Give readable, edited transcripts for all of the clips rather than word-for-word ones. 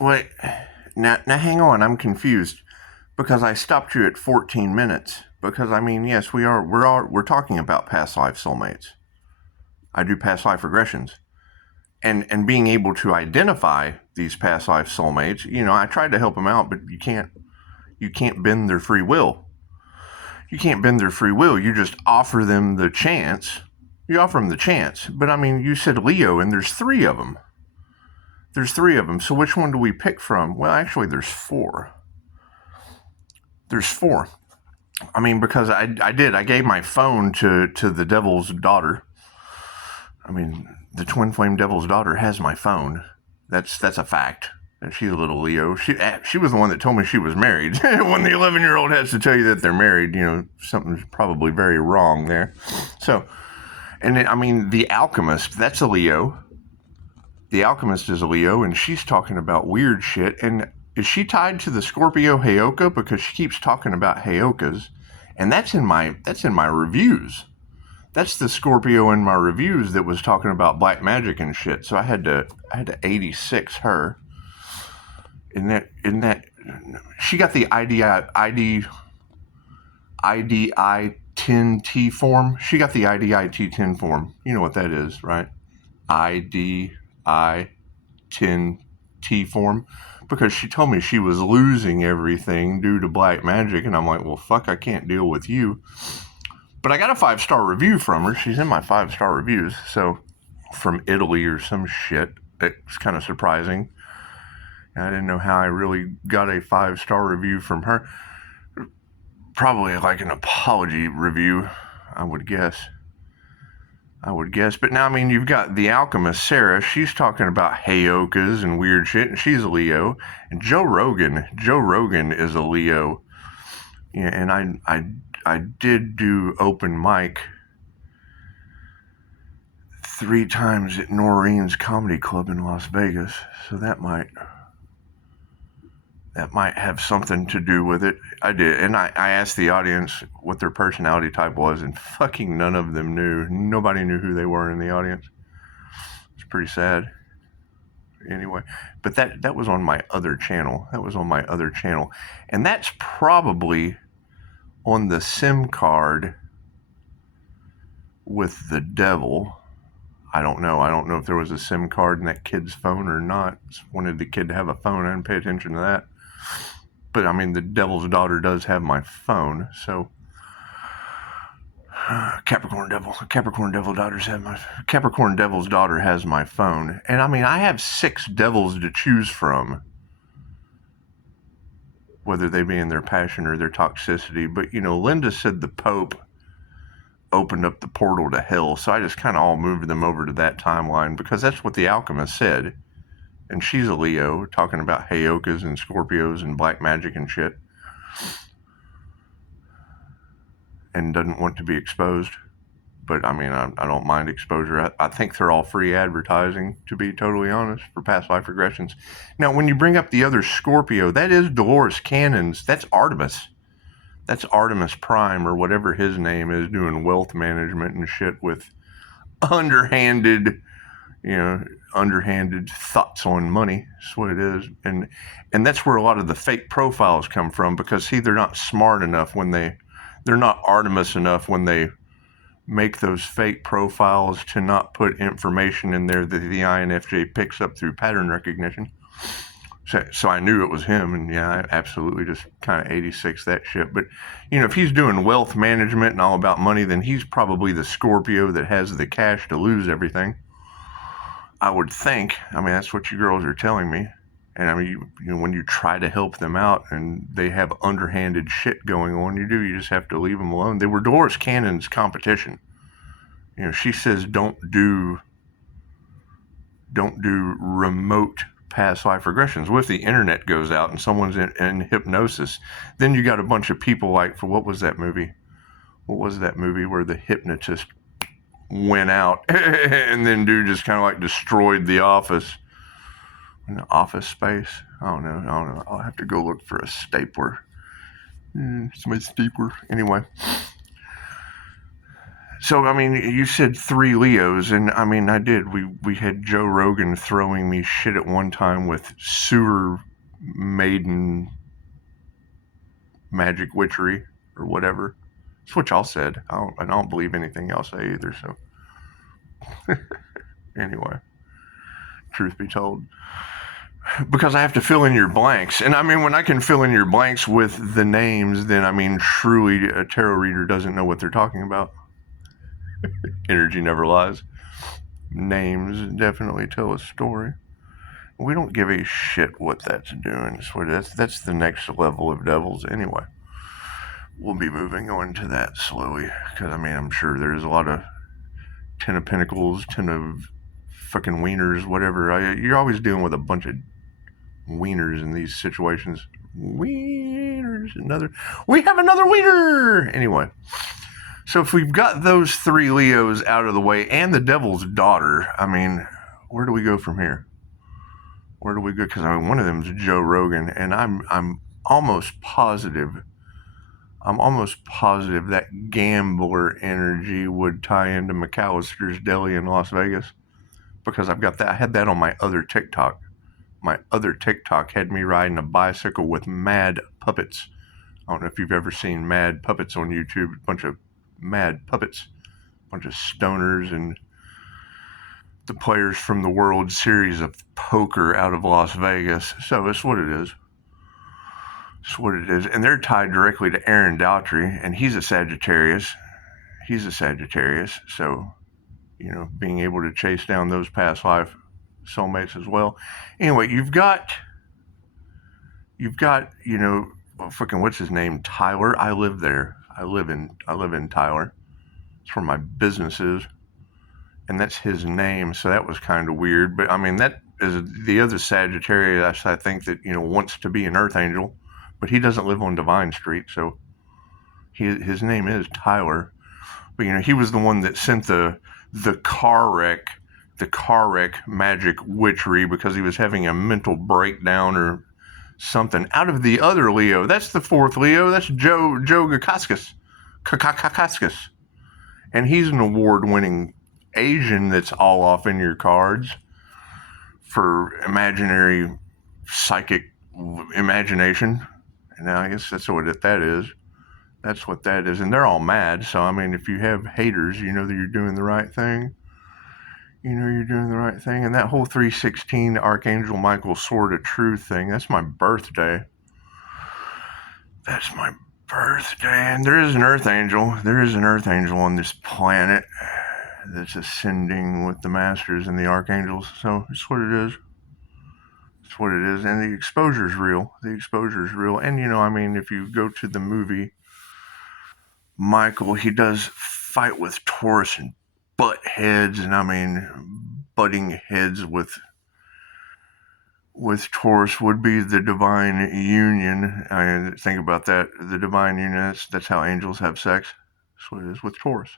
Wait, now hang on. I'm confused because I stopped you at 14 minutes. Because I mean, yes, we're talking about past life soulmates. I do past life regressions, and being able to identify these past life soulmates. I tried to help them out, but you can't bend their free will. You can't bend their free will. You just offer them the chance. You offer them the chance. But I mean, you said Leo, and there's three of them. There's three of them. So which one do we pick from? Well, actually, there's four. There's four. I mean, because I gave my phone to the devil's daughter. I mean, the twin flame devil's daughter has my phone. That's a fact. And she's a little Leo. She was the one that told me she was married. When the 11-year-old has to tell you that they're married, something's probably very wrong there. So, and I mean, the alchemist, that's a Leo. The alchemist is a Leo, and she's talking about weird shit. And is she tied to the Scorpio Heyoka? Because she keeps talking about Heyokas, and that's in my reviews. That's the Scorpio in my reviews that was talking about black magic and shit. So I had to 86 her. In that she got the IDI 10T form. She got the IDI 10 form. You know what that is, right? IDI 10T form. Because she told me she was losing everything due to black magic, and I'm like, well, fuck, I can't deal with you. But I got a 5-star review from her. She's in my 5-star reviews. So from Italy or some shit. It's kind of surprising. I didn't know how I really got a 5-star review from her. Probably like an apology review, I would guess. But now, I mean, you've got the alchemist, Sarah. She's talking about Heyokas and weird shit, and she's a Leo. And Joe Rogan is a Leo. Yeah, and I did do open mic 3 times at Noreen's Comedy Club in Las Vegas, so that might have something to do with it. I did, and I asked the audience what their personality type was, and fucking none of them knew. Nobody knew who they were in the audience. It's pretty sad. Anyway, but that was on my other channel. And that's probably on the SIM card with the devil. I don't know. I don't know if there was a SIM card in that kid's phone or not. Just wanted the kid to have a phone. I didn't pay attention to that. But I mean, the devil's daughter does have my phone, so Capricorn devil's daughter has my phone. And I mean, I have 6 devils to choose from, whether they be in their passion or their toxicity. But Linda said the Pope opened up the portal to hell, so I just kind of all moved them over to that timeline because that's what the alchemist said. And she's a Leo, talking about Heyokas and Scorpios and black magic and shit. And doesn't want to be exposed. But I mean, I don't mind exposure. I think they're all free advertising, to be totally honest, for past life regressions. Now, when you bring up the other Scorpio, that is Dolores Cannon's. That's Artemis. That's Artemis Prime, or whatever his name is, doing wealth management and shit with underhanded thoughts on money. That's what it is. And that's where a lot of the fake profiles come from, because they're not smart enough when they're not Artemis enough when they make those fake profiles to not put information in there that the INFJ picks up through pattern recognition. So I knew it was him, and yeah, I absolutely just kind of 86 that shit. But, if he's doing wealth management and all about money, then he's probably the Scorpio that has the cash to lose everything. I would think. I mean, that's what you girls are telling me. And I mean, when you try to help them out and they have underhanded shit going on, you just have to leave them alone. They were Dolores Cannon's competition. She says don't do remote past life regressions. What if the internet goes out and someone's in hypnosis? Then you got a bunch of people like, for what was that movie? What was that movie where the hypnotist went out and then dude just kind of like destroyed the office? In the office space? I don't know. I'll have to go look for a stapler. It's my stapler. Anyway. So, I mean, you said 3 Leos, and I mean, I did. We had Joe Rogan throwing me shit at one time with sewer maiden magic witchery or whatever. That's what y'all said. I don't believe anything y'all say either, so. Anyway, truth be told. Because I have to fill in your blanks. And I mean, when I can fill in your blanks with the names, then I mean, truly a tarot reader doesn't know what they're talking about. Energy never lies. Names definitely tell a story. We don't give a shit what that's doing. So that's the next level of devils anyway. We'll be moving on to that slowly. Because I mean, I'm sure there's a lot of 10 of Pentacles, 10 of fucking wieners, whatever. You're always dealing with a bunch of wieners in these situations. Wieners, we have another wiener. Anyway, so if we've got those 3 Leos out of the way and the devil's daughter, I mean, where do we go from here? Where do we go? Because I mean, one of them is Joe Rogan, and I'm almost positive. I'm almost positive that gambler energy would tie into McAllister's Deli in Las Vegas, because I've got that. I had that on my other TikTok. My other TikTok had me riding a bicycle with mad puppets. I don't know if you've ever seen mad puppets on YouTube. A bunch of mad puppets, a bunch of stoners, and the players from the World Series of Poker out of Las Vegas. So it's what it is. It's what it is. And they're tied directly to Aaron Daughtry, and he's a Sagittarius. So, you know, being able to chase down those past life soulmates as well. Anyway, you've got, you know, freaking what's his name? Tyler. I live there. I live in Tyler. It's where my business is. And that's his name, so that was kind of weird. But I mean, that is the other Sagittarius, I think, that, you know, wants to be an Earth Angel, but he doesn't live on Divine Street, so his name is Tyler. But, you know, he was the one that sent the car wreck magic witchery because he was having a mental breakdown or something. Out of the other Leo, that's the 4th Leo. That's Joe Kakaskas. And he's an award-winning Asian that's all off in your cards for imaginary psychic imagination. And I guess that's what that is. That's what that is. And they're all mad. So, I mean, if you have haters, you know that you're doing the right thing. And that whole 316 Archangel Micheal Sword of Truth thing, that's my birthday. And there is an Earth Angel. There is an Earth Angel on this planet that's ascending with the Masters and the Archangels. So it's what it is. It's what it is. And the exposure is real. And, you know, I mean, if you go to the movie Micheal, he does fight with Taurus and butt heads. And, I mean, butting heads with Taurus would be the divine union. I mean, think about that. The divine union, that's how angels have sex. That's what it is with Taurus.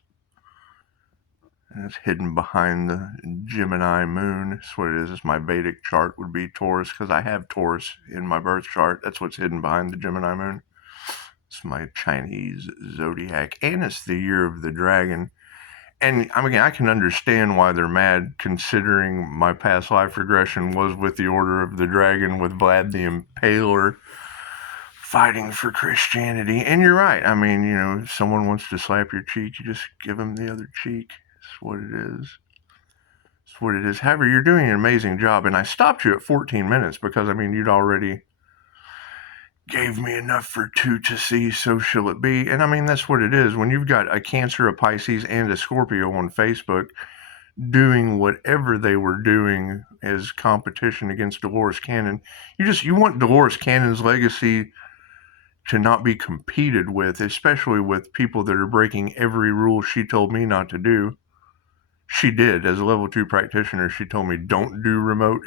And it's hidden behind the Gemini moon. That's what it is. My Vedic chart would be Taurus, because I have Taurus in my birth chart. That's what's hidden behind the Gemini moon. It's my Chinese zodiac. And it's the year of the dragon. And again, I can understand why they're mad, considering my past life regression was with the Order of the Dragon, with Vlad the Impaler fighting for Christianity. And you're right. I mean, you know, if someone wants to slap your cheek, you just give them the other cheek. It's what it is. However, you're doing an amazing job. And I stopped you at 14 minutes because, I mean, you'd already gave me enough for 2 to see, so shall it be. And I mean, that's what it is. When you've got a Cancer, a Pisces, and a Scorpio on Facebook doing whatever they were doing as competition against Dolores Cannon, you want Dolores Cannon's legacy to not be competed with, especially with people that are breaking every rule she told me not to do. She did. As a level 2 practitioner, she told me, don't do remote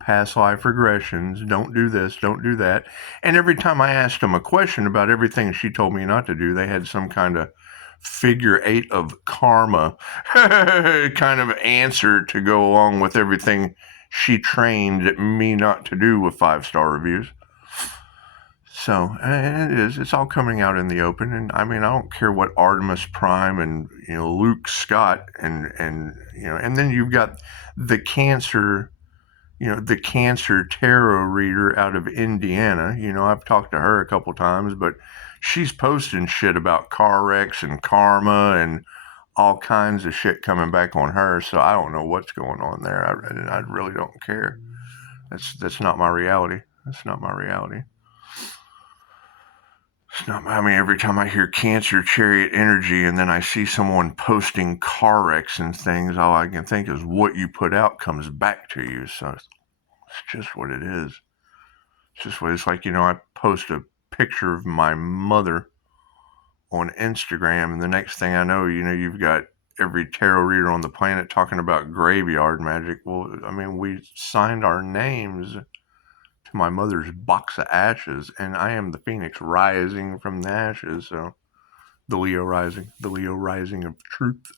past life regressions, don't do this, don't do that. And every time I asked them a question about everything she told me not to do, they had some kind of figure 8 of karma kind of answer to go along with everything she trained me not to do with 5-star reviews. So, and it's all coming out in the open. And I mean, I don't care what Artemis Prime and, Luke Scott and then you've got the Cancer, the Cancer tarot reader out of Indiana. I've talked to her a couple times, but she's posting shit about car wrecks and karma and all kinds of shit coming back on her. So I don't know what's going on there. I really don't care. That's not my reality. That's not my reality. It's not. I mean, every time I hear Cancer chariot energy and then I see someone posting car wrecks and things, all I can think is what you put out comes back to you. So it's just what it is. It's just what it's like. I post a picture of my mother on Instagram, and the next thing I know, you've got every tarot reader on the planet talking about graveyard magic. Well, I mean, we signed our names to my mother's box of ashes, and I am the phoenix rising from the ashes. So the Leo rising of truth.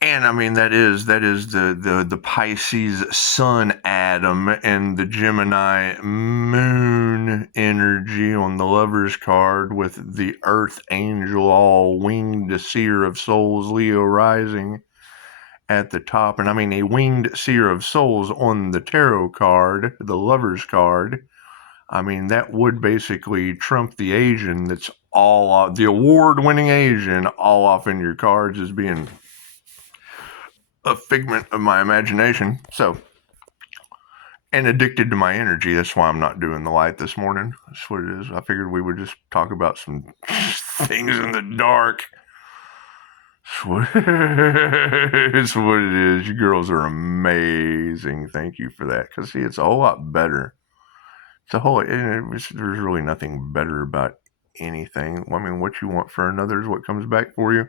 And I mean, that is the Pisces sun atom and the Gemini moon energy on the Lover's card with the Earth Angel, all winged seer of souls, Leo rising at the top. And I mean, a winged seer of souls on the tarot card, the Lover's card. I mean, that would basically trump the Asian that's all the award-winning Asian all off in your cards as being a figment of my imagination. So, and addicted to my energy. That's why I'm not doing the light this morning. That's what it is. I figured we would just talk about some things in the dark. It's what it is. You girls are amazing. Thank you for that. Because, see, it's a whole lot better. There's really nothing better about anything. I mean, what you want for another is what comes back for you.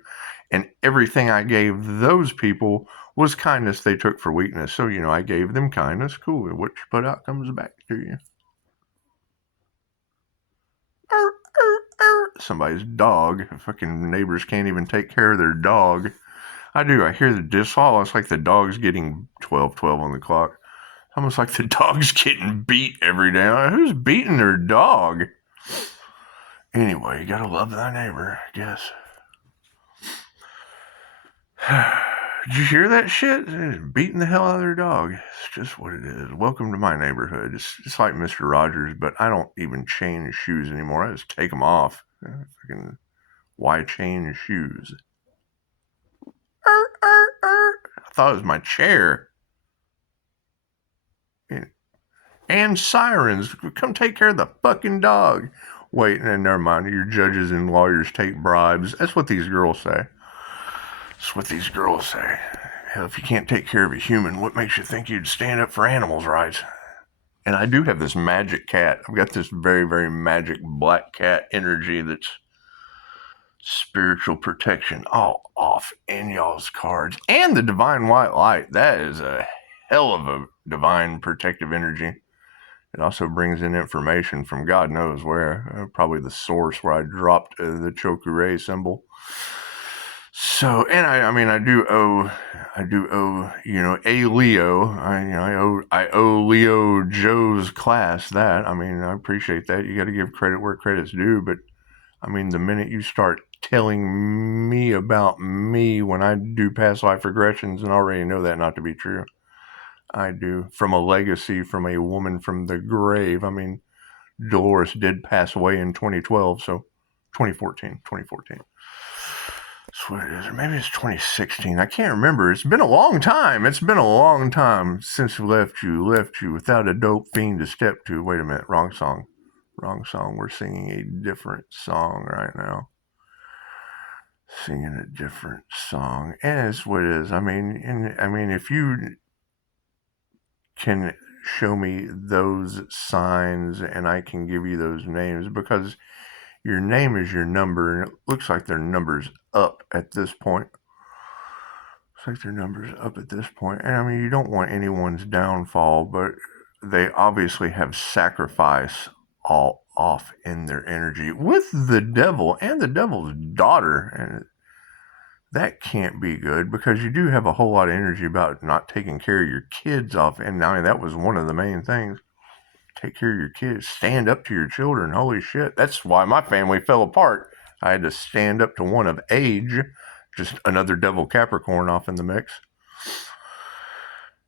And everything I gave those people was kindness they took for weakness. So, I gave them kindness. Cool. What you put out comes back to you. Somebody's dog. Fucking neighbors can't even take care of their dog. I do. I hear the dissolve. It's like the dog's getting 12 on the clock. Almost like the dog's getting beat every day. Who's beating their dog? Anyway, you gotta love thy neighbor, I guess. Did you hear that shit? Beating the hell out of their dog. It's just what it is. Welcome to my neighborhood. It's like Mr. Rogers, but I don't even change shoes anymore. I just take them off. Why change shoes? I thought it was my chair. And sirens. Come take care of the fucking dog. Wait, never mind. Your judges and lawyers take bribes. That's what these girls say. That's what these girls say. Hell, if you can't take care of a human, what makes you think you'd stand up for animals' rights? And I do have this magic cat. I've got this very, very magic black cat energy that's spiritual protection all off in y'all's cards. And the divine white light. That is a hell of a divine protective energy. It also brings in information from God knows where. Probably the source where I dropped the Chokure symbol. So, and I do owe, a Leo. I owe Leo Joe's class that. I mean, I appreciate that. You got to give credit where credit's due. But I mean, the minute you start telling me about me when I do past life regressions, and I already know that not to be true. I do. From a legacy from a woman from the grave. I mean, Dolores did pass away in 2012, so 2014. That's what it is. Or maybe it's 2016. I can't remember. It's been a long time. It's been a long time since we left you without a dope fiend to step to. Wait a minute. Wrong song. We're singing a different song right now. Singing a different song. And it's what it is. I mean, if you can show me those signs and I can give you those names, because your name is your number, and it looks like their number's up at this point. And I mean, you don't want anyone's downfall, but they obviously have sacrifice all off in their energy with the devil and the devil's daughter, and that can't be good, because you do have a whole lot of energy about not taking care of your kids off. And I mean, that was one of the main things. take care of your kids, stand up to your children. Holy shit. That's why my family fell apart. I had to stand up to one of age, just another devil Capricorn off in the mix.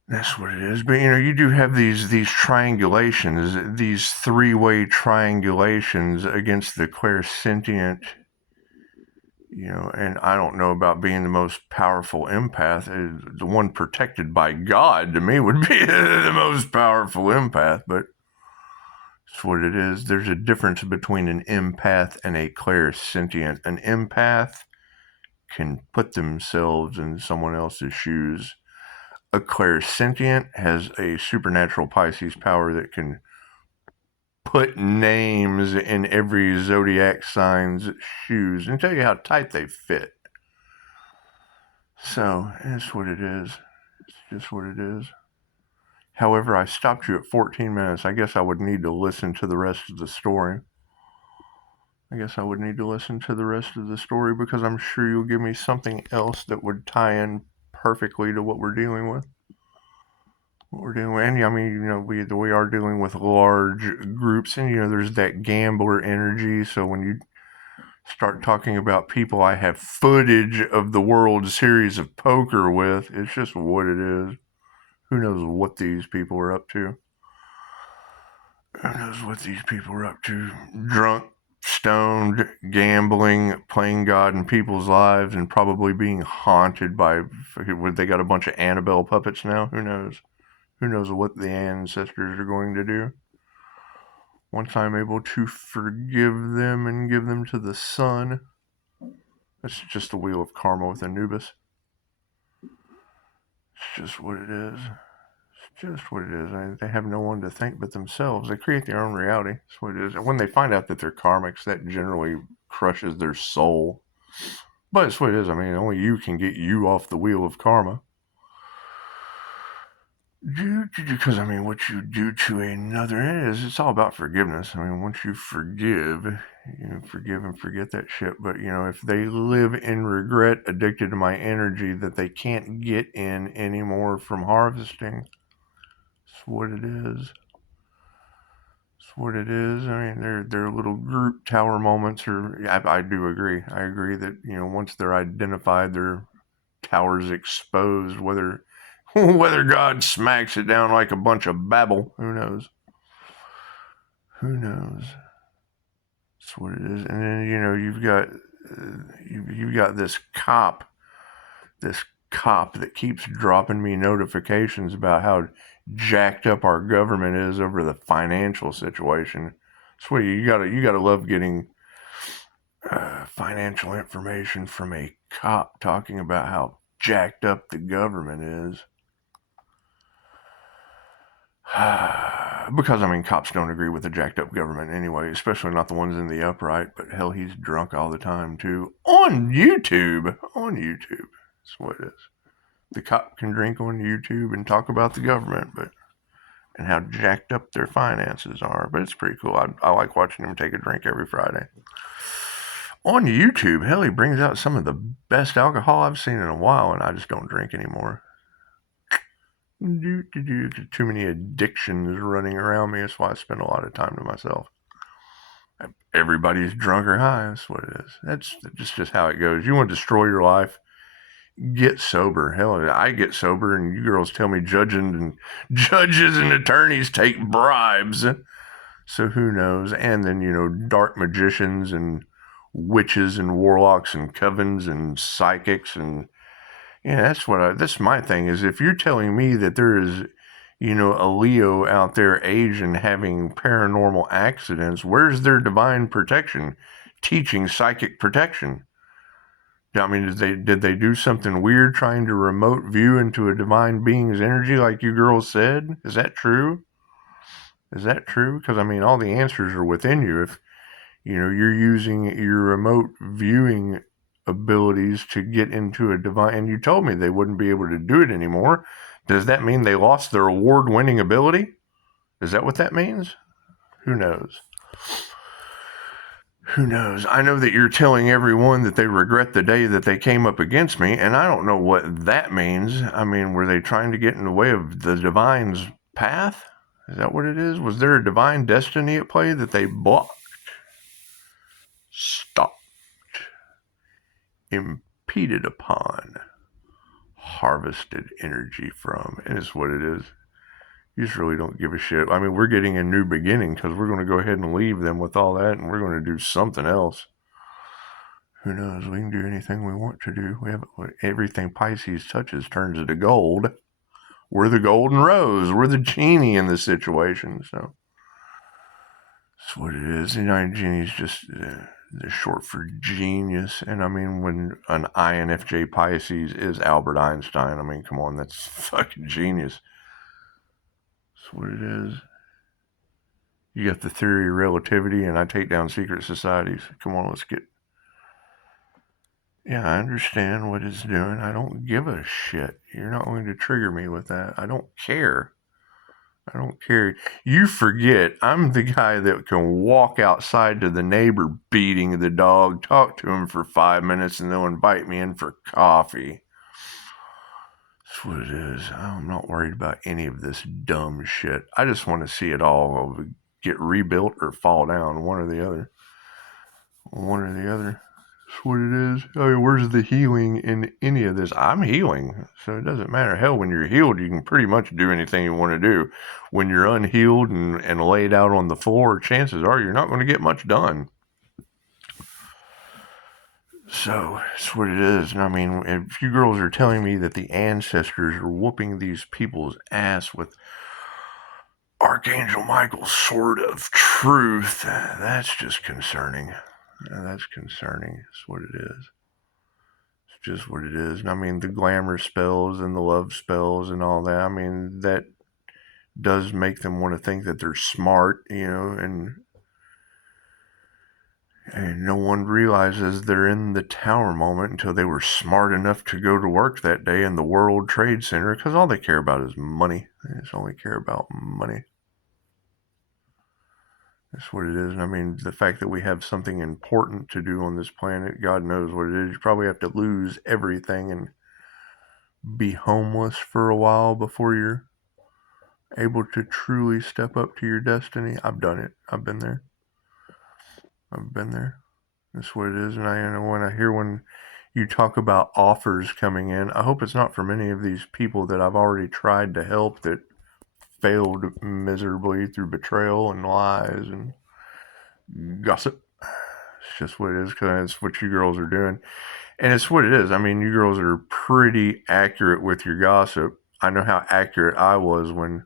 That's what it is. But, you do have these triangulations, these three-way triangulations against the clairsentient, and I don't know about being the most powerful empath. The one protected by God, to me, would be the most powerful empath, but that's what it is. There's a difference between an empath and a clairsentient. An empath can put themselves in someone else's shoes. A clairsentient has a supernatural Pisces power that can put names in every zodiac sign's shoes and tell you how tight they fit. So, it's what it is. It's just what it is. However, I stopped you at 14 minutes. I guess I would need to listen to the rest of the story. Because I'm sure you'll give me something else that would tie in perfectly to what we're dealing with. And I mean, we are dealing with large groups, and there's that gambler energy. So when you start talking about people I have footage of the World Series of Poker with, it's just what it is. Who knows what these people are up to? Drunk, stoned, gambling, playing God in people's lives, and probably being haunted by. They got a bunch of Annabelle puppets now. Who knows? Who knows what the ancestors are going to do? Once I'm able to forgive them and give them to the sun. That's just the wheel of karma with Anubis. It's just what it is. They have no one to thank but themselves. They create their own reality. That's what it is. And when they find out that they're karmics, that generally crushes their soul. But it's what it is. I mean, only you can get you off the wheel of karma. Because, what you do to another it's all about forgiveness. Once you forgive, forgive and forget that shit. But, if they live in regret, addicted to my energy that they can't get in anymore from harvesting, it's what it is. Their little group tower moments I do agree. I agree that, once they're identified, their tower's exposed, whether God smacks it down like a bunch of babble, who knows? That's what it is. And then, you've got this cop that keeps dropping me notifications about how jacked up our government is over the financial situation. So you gotta love getting financial information from a cop talking about how jacked up the government is. Because, cops don't agree with the jacked up government anyway, especially not the ones in the upright, but hell, he's drunk all the time too. On YouTube. That's what it is. The cop can drink on YouTube and talk about the government, and how jacked up their finances are. But it's pretty cool. I like watching him take a drink every Friday. On YouTube, hell, he brings out some of the best alcohol I've seen in a while, and I just don't drink anymore. Too many addictions running around me. That's why I spend a lot of time to myself. Everybody's drunk or high. That's what it is. That's just how it goes. You want to destroy your life? Get sober. Hell, I get sober, and you girls tell me judges and attorneys take bribes. So who knows? And then, dark magicians and witches and warlocks and covens and psychics and that's my thing is if you're telling me that there is, a Leo out there Asian having paranormal accidents, where's their divine protection teaching psychic protection? Did they do something weird trying to remote view into a divine being's energy like you girls said? Is that true? Because, all the answers are within you. If, you're using your remote viewing abilities to get into a divine, and you told me they wouldn't be able to do it anymore. Does that mean they lost their award-winning ability? Is that what that means? Who knows? I know that you're telling everyone that they regret the day that they came up against me, and I don't know what that means. Were they trying to get in the way of the divine's path? Is that what it is? Was there a divine destiny at play that they blocked, stopped, impeded upon, harvested energy from? And it's what it is. You just really don't give a shit. I mean, we're getting a new beginning because we're going to go ahead and leave them with all that, and we're going to do something else. Who knows? We can do anything we want to do. We have everything Pisces touches turns into gold. We're the golden rose. We're the genie in this situation. So that's what it is. You know, genie's just short for genius. And I mean, when an INFJ Pisces is Albert Einstein, I mean, come on, that's fucking genius. That's what it is. You got the theory of relativity, and I take down secret societies. Come on, let's get... Yeah, I understand what it's doing. I don't give a shit. You're not going to trigger me with that. I don't care. I don't care. You forget I'm the guy that can walk outside to the neighbor beating the dog, talk to him for 5 minutes, and they'll invite me in for coffee. That's what it is. I'm not worried about any of this dumb shit. I just want to see it all get rebuilt or fall down, one or the other. One or the other. That's what it is. I mean, where's the healing in any of this? I'm healing, so it doesn't matter. Hell, when you're healed, you can pretty much do anything you want to do. When you're unhealed and laid out on the floor, chances are you're not going to get much done. So, that's what it is. And I mean, if you girls are telling me that the ancestors are whooping these people's ass with Archangel Micheal's sword of truth, that's just concerning. That's concerning. That's what it is. It's just what it is. And I mean, the glamour spells and the love spells and all that, I mean, that does make them want to think that they're smart, you know, and no one realizes they're in the tower moment until they were smart enough to go to work that day in the World Trade Center, because all they care about is money. They just only care about money. That's what it is. And I mean, the fact that we have something important to do on this planet, God knows what it is. You probably have to lose everything and be homeless for a while before you're able to truly step up to your destiny. I've done it. I've been there. That's what it is. And when I hear when you talk about offers coming in, I hope it's not from any of these people that I've already tried to help that failed miserably through betrayal and lies and gossip. It's just what it is, because it's what you girls are doing. And it's what it is. I mean, you girls are pretty accurate with your gossip. I know how accurate I was when,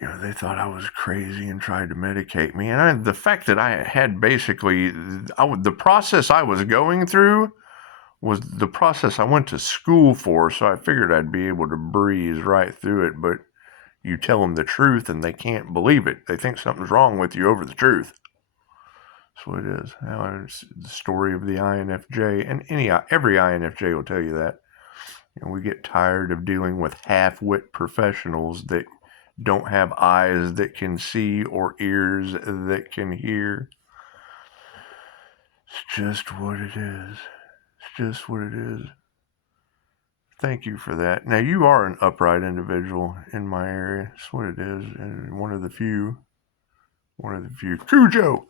you know, they thought I was crazy and tried to medicate me. And the fact that I had basically, the process I was going through was the process I went to school for, so I figured I'd be able to breeze right through it. But you tell them the truth and they can't believe it. They think something's wrong with you over the truth. That's what it is. It's the story of the INFJ, and every INFJ will tell you that. You know, we get tired of dealing with half-wit professionals that don't have eyes that can see or ears that can hear. It's just what it is. It's just what it is. Thank you for that. Now, you are an upright individual in my area. That's what it is. And one of the few. Cujo,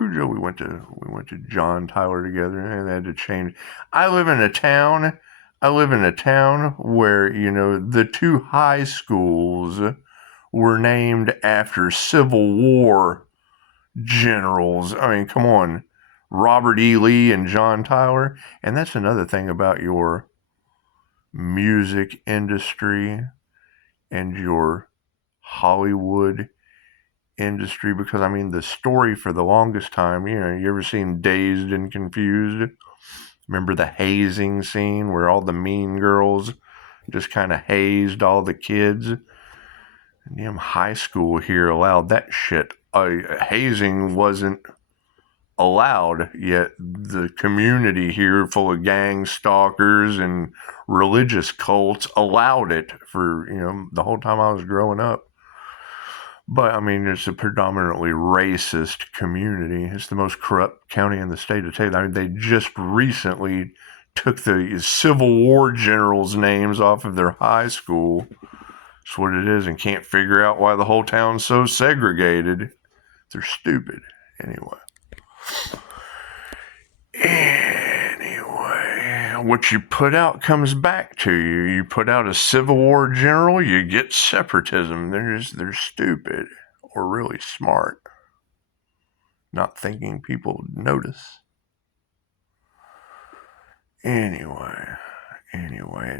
we went to John Tyler together, and they had to change. I live in a town where, you know, the two high schools were named after Civil War generals. I mean, come on. Robert E. Lee and John Tyler. And that's another thing about your music industry and your Hollywood industry, because I mean, the story for the longest time, you know, you ever seen Dazed and Confused? Remember the hazing scene where all the mean girls just kind of hazed all the kids? And damn high school here allowed that shit. Hazing wasn't allowed, yet the community here full of gang stalkers and religious cults allowed it for, you know, the whole time I was growing up. But I mean, it's a predominantly racist community. It's the most corrupt county in the state of Texas. I mean, they just recently took the Civil War generals' names off of their high school. That's what it is, and can't figure out why the whole town's so segregated. They're stupid. Anyway, what you put out comes back to you. You put out a Civil War general, you get separatism. They're stupid or really smart, not thinking people notice. Anyway,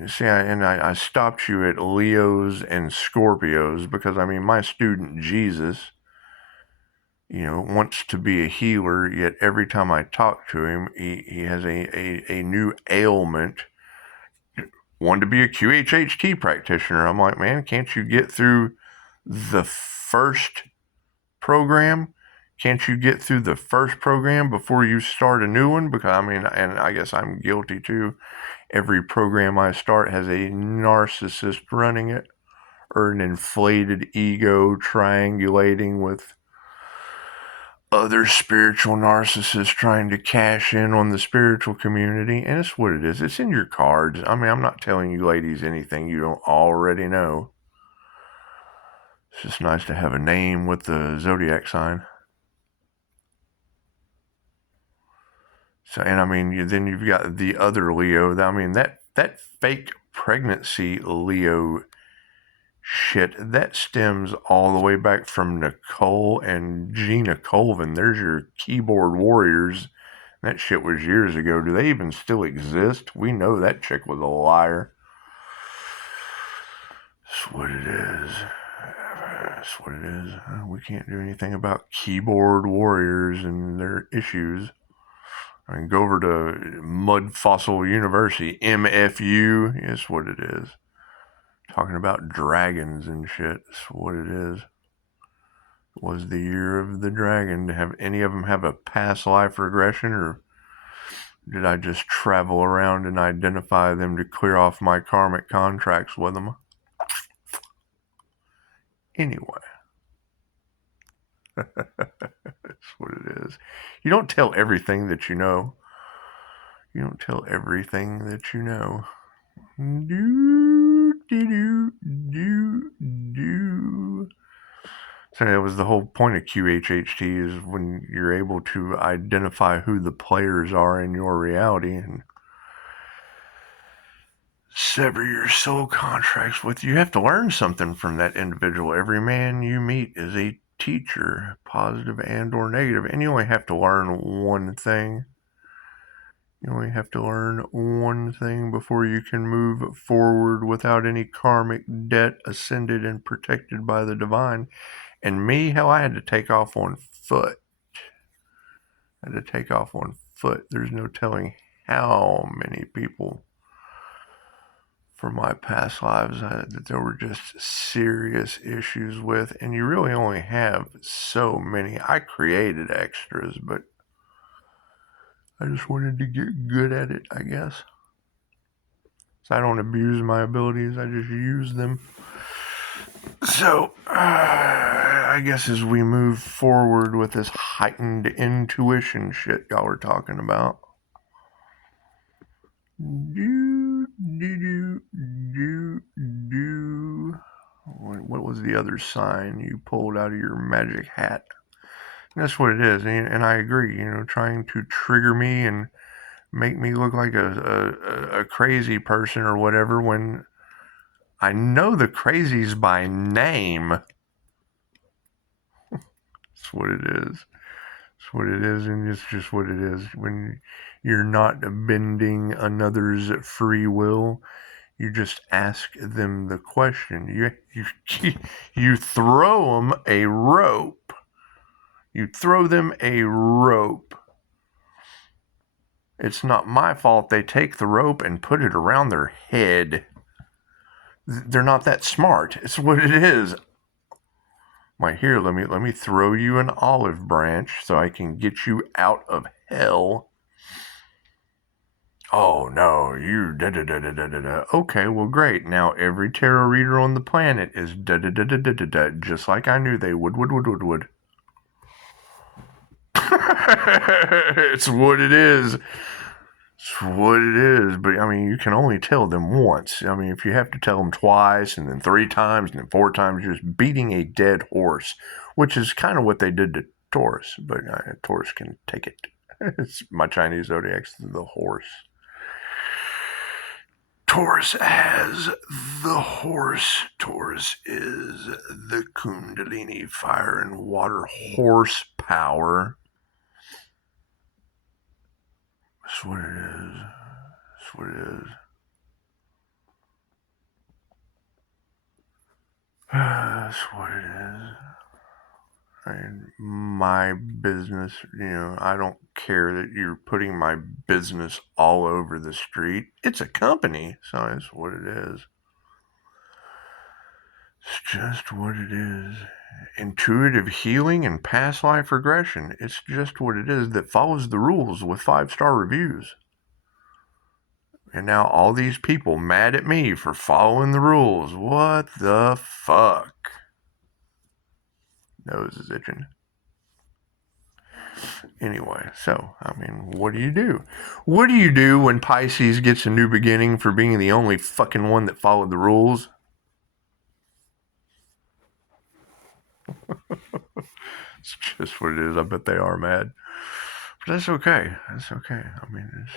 see, I stopped you at Leos and Scorpios because, I mean, my student Jesus, wants to be a healer, yet every time I talk to him, he has a new ailment. Wanted to be a QHHT practitioner. I'm like, man, can't you get through the first program? Can't you get through the first program before you start a new one? Because, I mean, and I guess I'm guilty too. Every program I start has a narcissist running it, or an inflated ego triangulating with other spiritual narcissists trying to cash in on the spiritual community. And it's what it is. It's in your cards. I mean, I'm not telling you ladies anything you don't already know. It's just nice to have a name with the zodiac sign. So, and I mean, then you've got the other Leo. I mean, that fake pregnancy Leo shit, that stems all the way back from Nicole and Gina Colvin. There's your keyboard warriors. That shit was years ago. Do they even still exist? We know that chick was a liar. That's what it is. That's what it is. We can't do anything about keyboard warriors and their issues. I mean, go over to Mud Fossil University, MFU. That's what it is. Talking about dragons and shit. That's what it is. It was the year of the dragon. Have any of them have a past life regression, or did I just travel around and identify them to clear off my karmic contracts with them? Anyway. That's what it is. You don't tell everything that you know. You don't tell everything that you know. So that was the whole point of QHHT, is when you're able to identify who the players are in your reality and sever your soul contracts with. You have to learn something from that individual. Every man you meet is a teacher, positive and or negative, and you only have to learn one thing. You only have to learn one thing before you can move forward without any karmic debt, ascended and protected by the divine. And me, hell, I had to take off on foot. There's no telling how many people from my past lives that there were just serious issues with. And you really only have so many. I created extras, but I just wanted to get good at it, I guess. So I don't abuse my abilities, I just use them. So, I guess as we move forward with this heightened intuition shit y'all are talking about. What was the other sign you pulled out of your magic hat? And that's what it is, and I agree, trying to trigger me and make me look like a crazy person or whatever, when I know the crazies by name. That's what it is. It's what it is, and it's just what it is. When you're not bending another's free will, you just ask them the question. You throw them a rope. You throw them a rope. It's not my fault they take the rope and put it around their head. They're not that smart. It's what it is. Like, here, let me throw you an olive branch so I can get you out of hell. Oh, no, you da-da-da-da-da-da-da. Okay, well, great. Now every tarot reader on the planet is da-da-da-da-da-da-da, just like I knew they would. It's what it is. It's what it is, but I mean, you can only tell them once. I mean, if you have to tell them twice and then 3 times and then 4 times, you're just beating a dead horse, which is kind of what they did to Taurus, but Taurus can take it. It's my Chinese zodiac's the horse. Taurus has the horse. Taurus is the Kundalini fire and water horsepower. That's what it is. That's what it is. That's what it is. And my business, I don't care that you're putting my business all over the street. It's a company, so that's what it is. It's just what it is. Intuitive healing and past life regression. It's just what it is that follows the rules with 5-star reviews. And now all these people mad at me for following the rules. What the fuck? Nose is itching. Anyway, so, I mean, what do you do? What do you do when Pisces gets a new beginning for being the only fucking one that followed the rules? It's just what it is. I bet they are mad. But that's okay. That's okay. I mean, it's,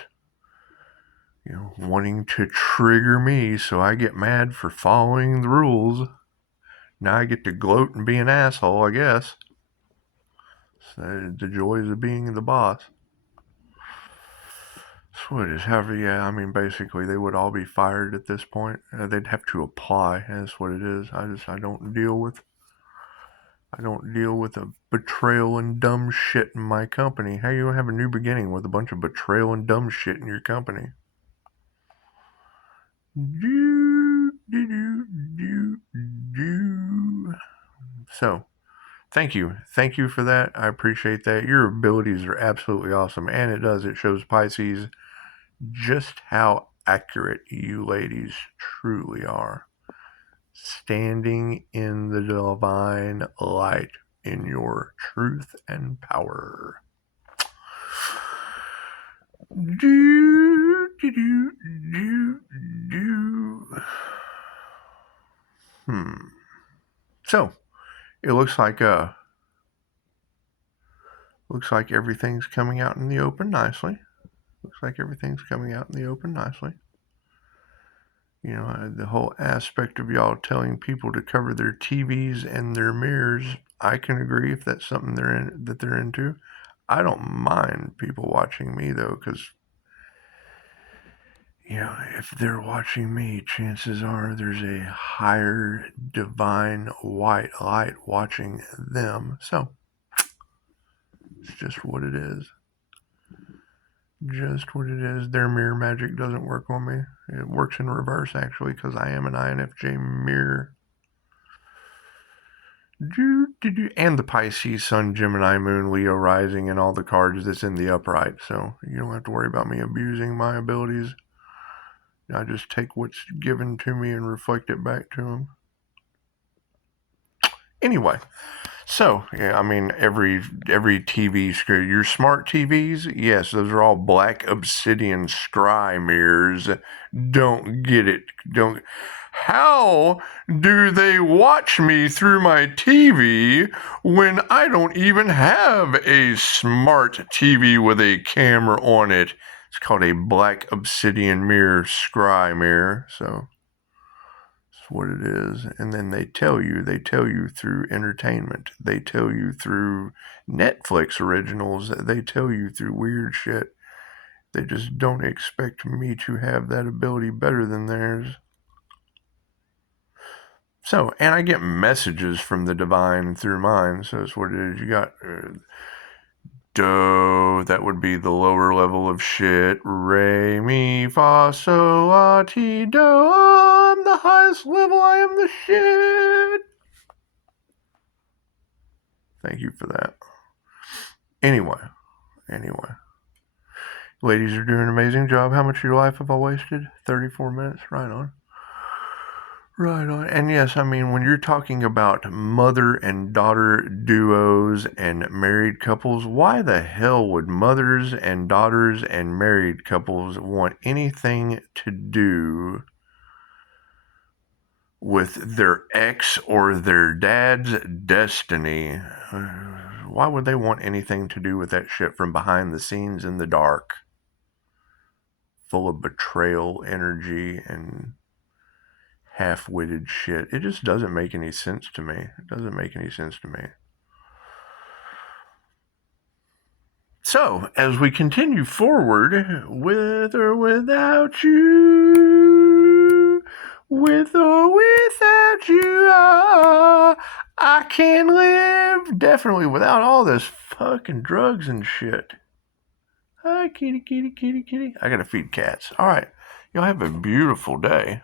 wanting to trigger me so I get mad for following the rules. Now I get to gloat and be an asshole, I guess. So the joys of being the boss. That's what it is. However, yeah, I mean, basically, they would all be fired at this point. They'd have to apply. That's what it is. I don't deal with a betrayal and dumb shit in my company. How you have a new beginning with a bunch of betrayal and dumb shit in your company? So, thank you for that. I appreciate that. Your abilities are absolutely awesome, and it shows Pisces just how accurate you ladies truly are. Standing in the divine light in your truth and power. So, it looks like everything's coming out in the open nicely. The whole aspect of y'all telling people to cover their TVs and their mirrors, I can agree if that's something they're into. I don't mind people watching me, though, because, if they're watching me, chances are there's a higher divine white light watching them. So, it's just what it is. Just what it is. Their mirror magic doesn't work on me. It works in reverse, actually, because I am an INFJ mirror. And the Pisces, Sun, Gemini, Moon, Leo, Rising, and all the cards that's in the upright. So you don't have to worry about me abusing my abilities. I just take what's given to me and reflect it back to them. Anyway, so, yeah, I mean, every TV screen, your smart TVs, yes, those are all black obsidian scry mirrors. Don't get it. How do they watch me through my TV when I don't even have a smart TV with a camera on it? It's called a black obsidian mirror, scry mirror, so that's what it is. And then they tell you through entertainment. They tell you through Netflix originals. They tell you through weird shit. They just don't expect me to have that ability better than theirs. So, and I get messages from the divine through mine, so that's what it is. You got do, that would be the lower level of shit. Re, mi, fa, sol, la, ti, do. I'm the highest level. I am the shit. Thank you for that. Anyway. Ladies are doing an amazing job. How much of your life have I wasted? 34 minutes. Right on. Right on. And yes, I mean, when you're talking about mother and daughter duos and married couples, why the hell would mothers and daughters and married couples want anything to do with their ex or their dad's destiny? Why would they want anything to do with that shit from behind the scenes in the dark? Full of betrayal energy and half-witted shit. It just doesn't make any sense to me. It doesn't make any sense to me. So, as we continue forward, with or without you, with or without you, I can live. Definitely without all this fucking drugs and shit. Hi, kitty, kitty, kitty, kitty. I gotta feed cats. All right. Y'all have a beautiful day.